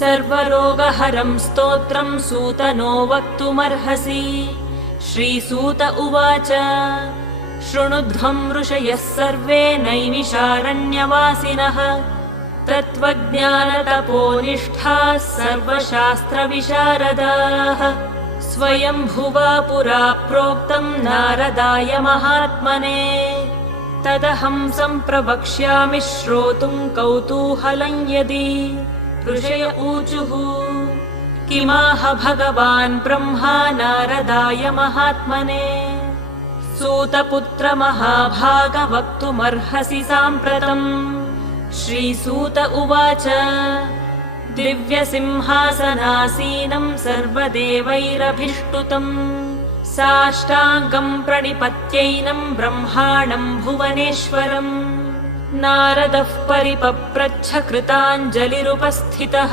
सर्वरोगहरं स्तोत्रं सूतनो वक्तुमर्हसि। श्रीसूत उवाच शृणुध्वं ऋषयः सर्वे नैमिषारण्यवासिनः तत्त्वज्ञानतपोनिष्ठाः सर्वशास्त्रविशारदाः। स्वयंभुवा पुरा प्रोक्तं नारदाय महात्मने तदहं सम्प्रवक्ष्यामि श्रोतुं कौतूहलं यदि। ऋषय ऊचुः किमाह भगवान् ब्रह्मा नारदाय महात्मने सूतपुत्र महाभाग वक्तुमर्हसि साम्प्रतम्। श्रीसूत उवाच दिव्यसिंहासनासीनं सर्वदेवैरभिष्टुतम् साष्टाङ्गं प्रणिपत्यैनं ब्रह्माणं भुवनेश्वरम्। नारदः परिपप्रच्छ कृताञ्जलिरुपस्थितः।